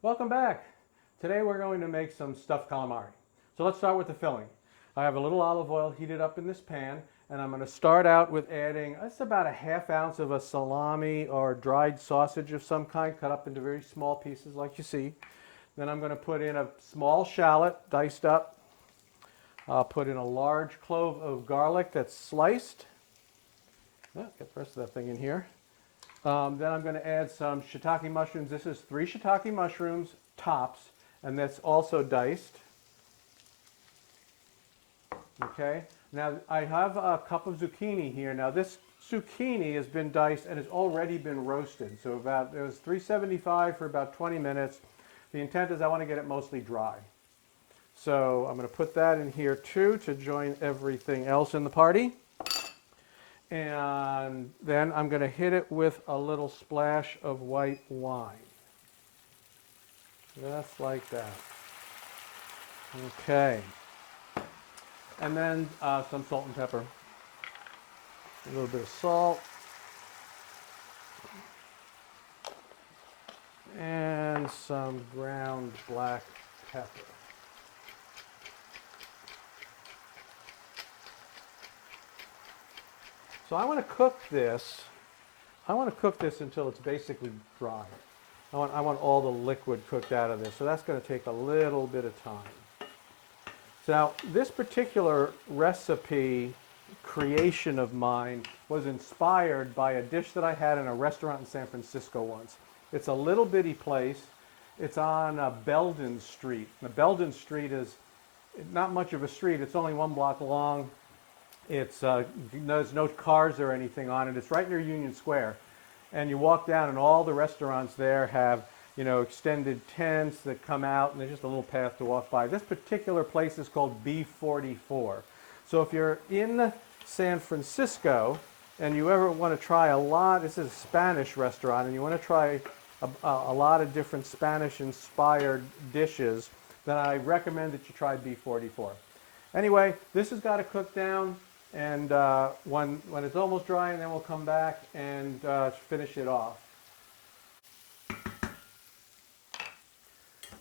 Welcome back. Today we're going to make some stuffed calamari. So let's start with the filling. I have a little olive oil heated up in this pan, and I'm going to start out with adding, it's about a half ounce of a salami or dried sausage of some kind, cut up into very small pieces like you see. Then I'm going to put in a small shallot, diced up. I'll put in a large clove of garlic that's sliced. Oh, get the rest of that thing in here. Then I'm going to add some shiitake mushrooms. This is 3 shiitake mushrooms, tops, and that's also diced. Okay. Now I have a cup of zucchini here. Now this zucchini has been diced and has already been roasted. So it was 375 for about 20 minutes. The intent is I want to get it mostly dry. So I'm going to put that in here too to join everything else in the party. And then I'm going to hit it with a little splash of white wine. Just like that. Okay. And then some salt and pepper. A little bit of salt. And some ground black pepper. So I want to cook this. I want to cook this until it's basically dry. I want all the liquid cooked out of this. So that's going to take a little bit of time. So now this particular recipe creation of mine was inspired by a dish that I had in a restaurant in San Francisco once. It's a little bitty place. It's on Belden Street. Now, Belden Street is not much of a street. It's only 1 block long. There's no cars or anything on it. It's right near Union Square. And you walk down and all the restaurants there have, extended tents that come out, and there's just a little path to walk by. This particular place is called B44. So if you're in San Francisco and you ever want to try this is a Spanish restaurant, and you want to try a lot of different Spanish-inspired dishes, then I recommend that you try B44. Anyway, this has got to cook down. And when it's almost dry, and then we'll come back and finish it off.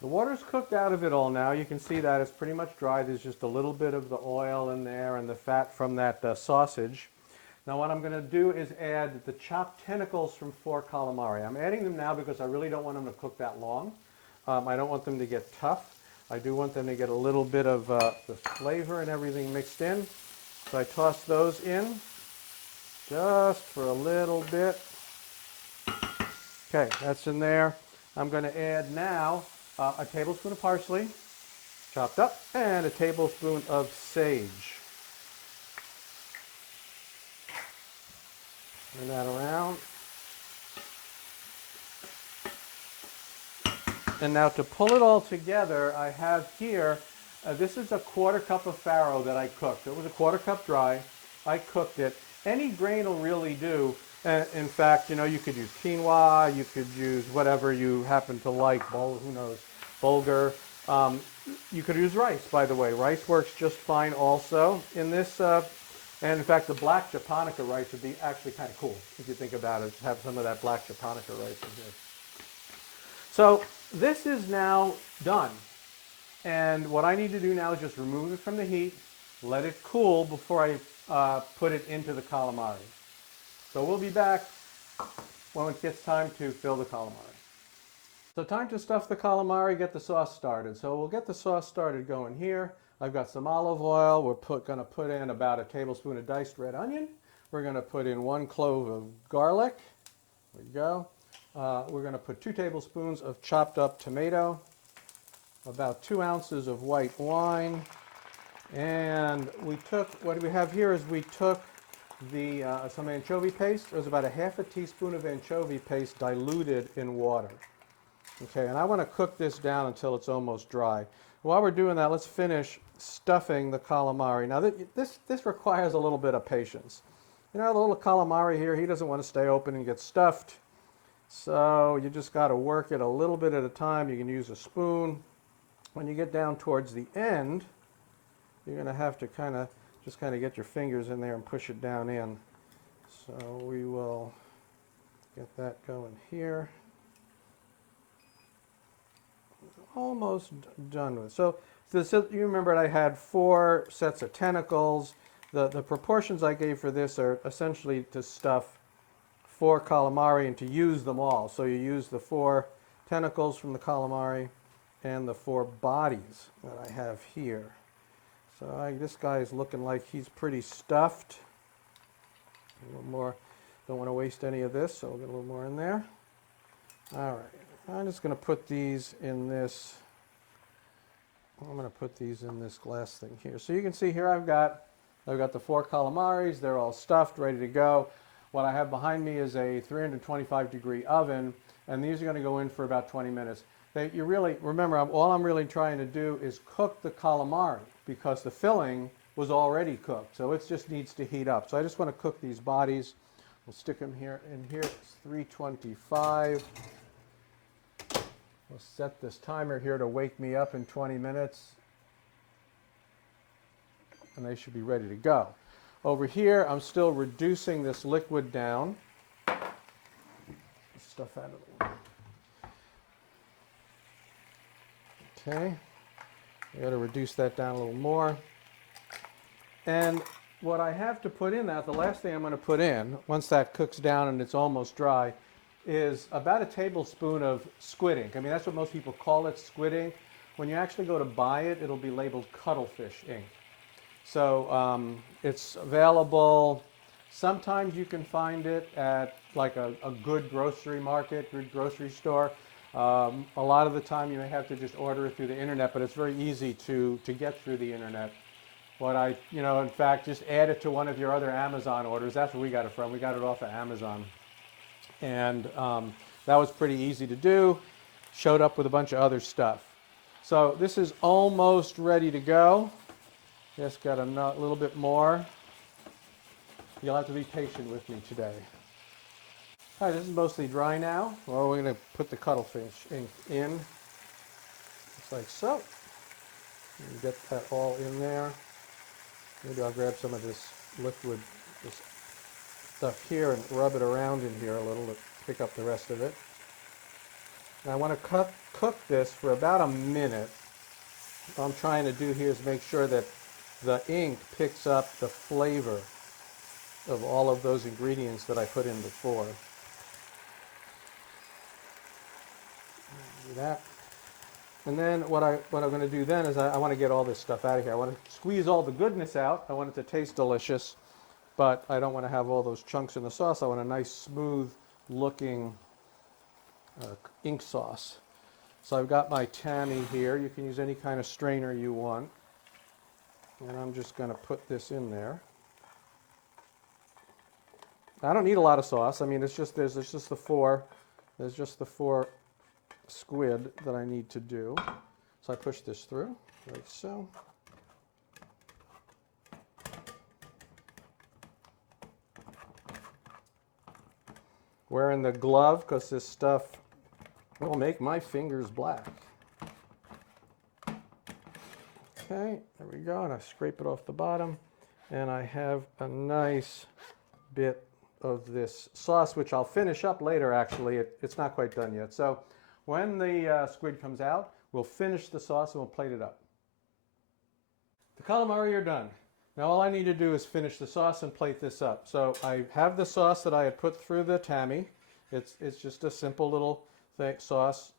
The water's cooked out of it all now. You can see that it's pretty much dry. There's just a little bit of the oil in there and the fat from that sausage. Now what I'm going to do is add the chopped tentacles from 4 calamari. I'm adding them now because I really don't want them to cook that long. I don't want them to get tough. I do want them to get a little bit of the flavor and everything mixed in. So I toss those in just for a little bit. Okay, that's in there. I'm going to add now a tablespoon of parsley, chopped up, and a tablespoon of sage. Turn that around. And now to pull it all together, I have here this is a 1/4 cup of farro that I cooked. It was a 1/4 cup dry. I cooked it. Any grain will really do. In fact, you could use quinoa. You could use whatever you happen to like. Who knows? Bulgur. You could use rice, by the way. Rice works just fine also in this. And in fact, the black japonica rice would be actually kind of cool if you think about it. Just have some of that black japonica rice in here. So this is now done. And what I need to do now is just remove it from the heat, let it cool before I put it into the calamari. So we'll be back when it gets time to fill the calamari. So time to stuff the calamari, get the sauce started. So we'll get the sauce started going here. I've got some olive oil. We're going to put in about a tablespoon of diced red onion. We're going to put in 1 clove of garlic. There we go. We're going to put 2 tablespoons of chopped up tomato. About 2 ounces of white wine, and what we have here is we took some anchovy paste. It was about a 1/2 teaspoon of anchovy paste diluted in water. Okay, and I want to cook this down until it's almost dry. While we're doing that, let's finish stuffing the calamari. Now this requires a little bit of patience. The little calamari here, he doesn't want to stay open and get stuffed. So you just got to work it a little bit at a time. You can use a spoon. When you get down towards the end, you're going to have to kind of get your fingers in there and push it down in. So we will get that going here. almost done with. So you remember I had 4 sets of tentacles. The proportions I gave for this are essentially to stuff 4 calamari and to use them all. So you use the 4 tentacles from the calamari and the 4 bodies that I have here. So this guy is looking like he's pretty stuffed. A little more. Don't want to waste any of this, so we'll get a little more in there. All right. I'm just going to put these in this. I'm going to put these in this glass thing here. So you can see here I've got the 4 calamaris. They're all stuffed, ready to go. What I have behind me is a 325-degree oven, and these are going to go in for about 20 minutes. You really remember, all I'm really trying to do is cook the calamari because the filling was already cooked, so it just needs to heat up. So I just want to cook these bodies. We'll stick them here in here. It's 325. We'll set this timer here to wake me up in 20 minutes, and they should be ready to go. Over here, I'm still reducing this liquid down. Stuff out of the way. Okay, I got to reduce that down a little more. And what I have to put in that, the last thing I'm going to put in, once that cooks down and it's almost dry, is about a tablespoon of squid ink. I mean, that's what most people call it, squid ink. When you actually go to buy it, it'll be labeled cuttlefish ink. So it's available. Sometimes you can find it at like a good grocery market, good grocery store. A lot of the time you may have to just order it through the internet, but it's very easy to get through the internet. In fact, just add it to one of your other Amazon orders. That's where we got it from. We got it off of Amazon. And that was pretty easy to do. Showed up with a bunch of other stuff. So this is almost ready to go. Just got a little bit more. You'll have to be patient with me today. All right, this is mostly dry now. Well, we're going to put the cuttlefish ink in, just like so. And get that all in there. Maybe I'll grab some of this liquid, this stuff here, and rub it around in here a little to pick up the rest of it. And I want to cook this for about a minute. What I'm trying to do here is make sure that the ink picks up the flavor of all of those ingredients that I put in before. Do that. And then what I'm going to do then is I want to get all this stuff out of here. I want to squeeze all the goodness out. I want it to taste delicious, but I don't want to have all those chunks in the sauce. I want a nice smooth looking ink sauce. So I've got my tammy here. You can use any kind of strainer you want. And I'm just going to put this in there. I don't need a lot of sauce. I mean, there's just the 4 squid that I need to do. So I push this through, like so. Wearing the glove because this stuff will make my fingers black. Okay, there we go, and I scrape it off the bottom, and I have a nice bit of this sauce, which I'll finish up later. Actually, it's not quite done yet. So when the squid comes out, we'll finish the sauce and we'll plate it up. The calamari are done. Now all I need to do is finish the sauce and plate this up. So I have the sauce that I had put through the tammy. It's just a simple little sauce.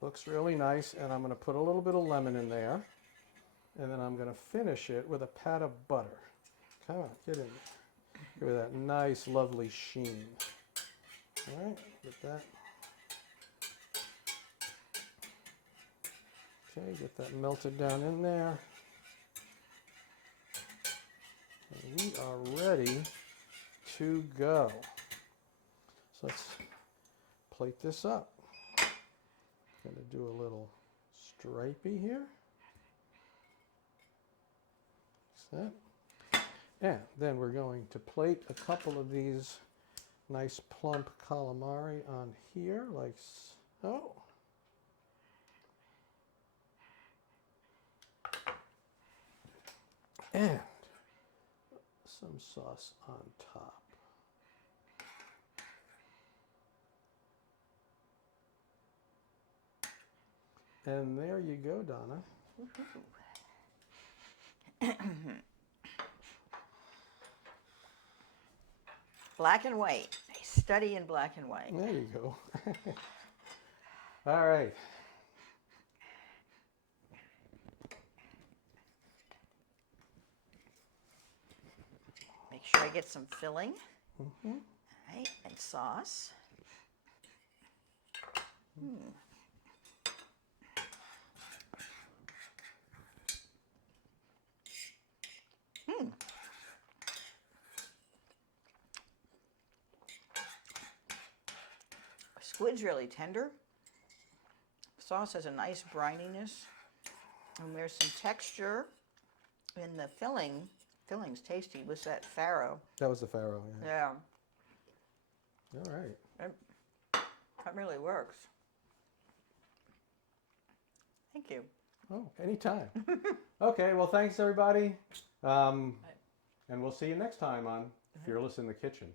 Looks really nice, and I'm going to put a little bit of lemon in there. And then I'm going to finish it with a pat of butter. Come on, get in there. Give it that nice, lovely sheen. All right, get that. Okay, get that melted down in there. And we are ready to go. So let's plate this up. Going to do a little stripey here. That. And then we're going to plate a couple of these nice plump calamari on here, like so. And some sauce on top. And there you go, Donna. Black and white. A study in black and white. There you go. All right. Make sure I get some filling. Mm-hmm. All right, and sauce. Squid's really tender. Sauce has a nice brininess. And there's some texture in the filling. Filling's tasty. Was that farro? That was the farro, yeah. Yeah. All right. That really works. Thank you. Oh, anytime. Okay, well, thanks, everybody. And we'll see you next time on Fearless in the Kitchen.